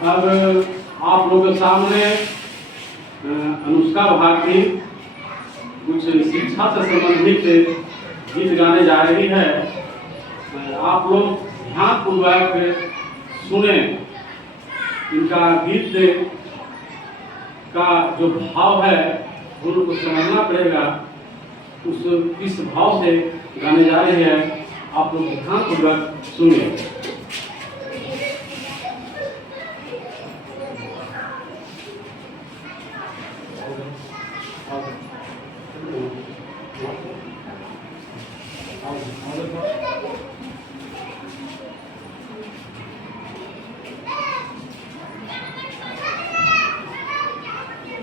अब आप लोगों के सामने अनुष्का भारती कुछ शिक्षा से संबंधित गीत गाने जा रही है। आप लोग ध्यानपूर्वक सुने। इनका गीत का जो भाव है उनको समझना पड़ेगा। किस भाव से गाने जा रहे हैं आप लोग ध्यानपूर्वक सुनिए।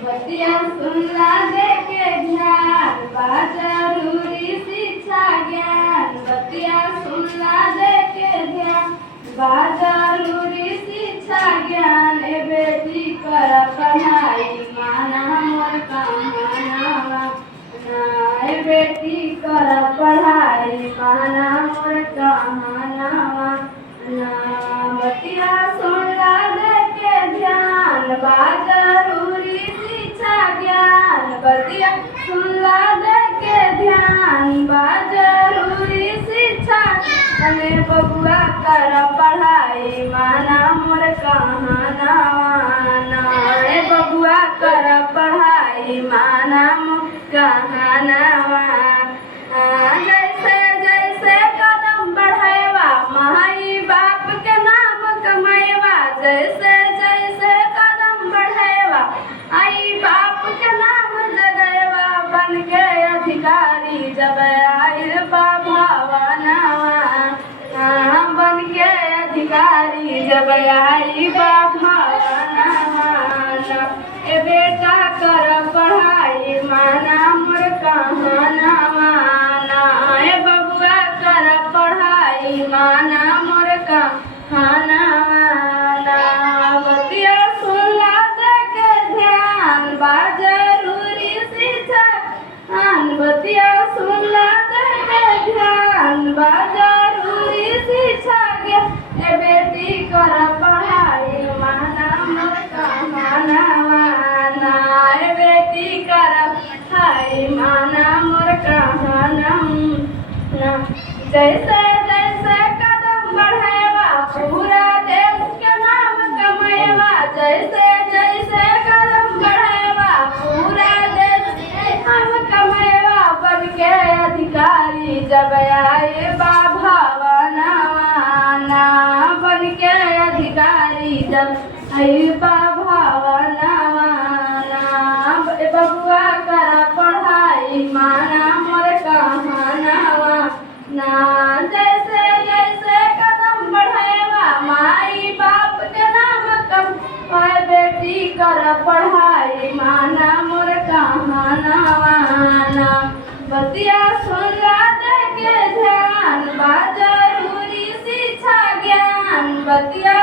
बतिया सुनला दे के ध्यान बा जरूरी शिक्षा ज्ञान। बतिया सुनला दे के ध्यान बा जरूरी शिक्षा ज्ञान। ए बेटी कर पढ़ाई माना मोर कहानावा ना। ए बेटी कर पढ़ाई माना मोर कहानावा ना। बतिया सुनला दे के ध्यान बा जरूरी शिक्षा ज्ञान। बतिया सुनला दे के ध्यान बा जरूरी शिक्षा। अने बबुआ कर पढ़ाई माना मोर कहानावा ना। ए बबुआ कर पढ़ाई माना मोर कहानावा। जैसे जैसे कदम बढ़ेवा माई बाप के नाम कमेवा। जैसे जैसे कदम बढ़ेवा आई बाप के नाम जगेवा। बन के अधिकारी जब आइल बा भावनावा। बन के अधिकारी जब आई बा भावनावा। ए बेटा कर पढ़ाई माना मोर कहानावा ना। ए बबुआ कर पढ़ाई माना मोर कहानावा ना। बतिया सुनला दे के ध्यान बा जरूरी शिक्षा। बतिया सुनला दे के ध्यान बा जरूरी शिक्षा। ए बेटी कर पढ़ाई माना मोर कहानावा ना। ए बेटी कर पढ़ाई माना मोर कहानावा ना। जैसे जैसे कदम बढ़ेवा पूरा देश के नाम कमेवा। जैसे जैसे कदम बढ़ेवा पूरा देश हम कमेवा। बन के अधिकारी जब आए बा भावनावा ना। बन के अधिकारी जब आए बा भावनावा ना। बबुआ कर पढ़ाई माना मोर कहानावा ना। जैसे जैसे कदम बढ़ेवा माई बाप के नाम कम। बेटी कर पढ़ाई माना मोर कहानावा ना। बतिया सुनला दे के ध्यान बा जरूरी शिक्षा ज्ञान। बतिया